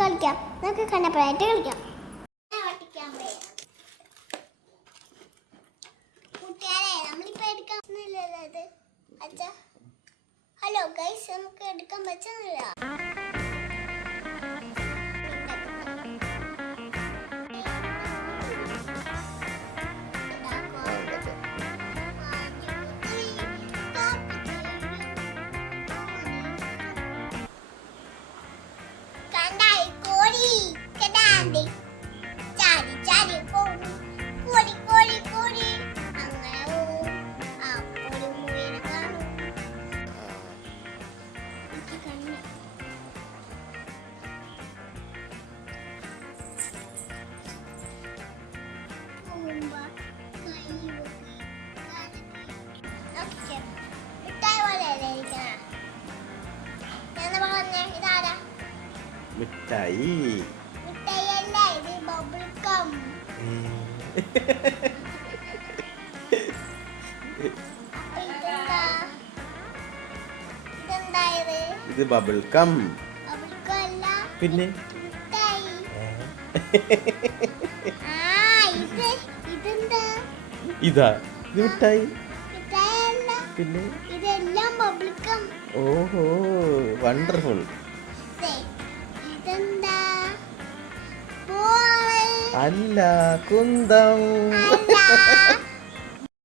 കളിക്കാം. നമുക്ക് കണ്ണപ്പനായിട്ട് കളിക്കാം. കൂട്ടുകാരെ നമ്മളിപ്പോ എടുക്കാന്നില്ലത് അച്ഛാ. ഹലോ ഗൈസ്, നമുക്ക് എടുക്കാൻ പറ്റുന്നില്ല. മിഠായി മിഠായിയല്ല, ഇത് ബബിൾ ഗം. ഇത് ബബിൾ ഗം. പിന്നെ ഇതാ ഇത് മിഠായി. പിന്നെ ഇതെല്ലാം ബബിൾ ഗം. ഓഹോ, വണ്ടർഫുൾ. അല്ല, കുന്തം.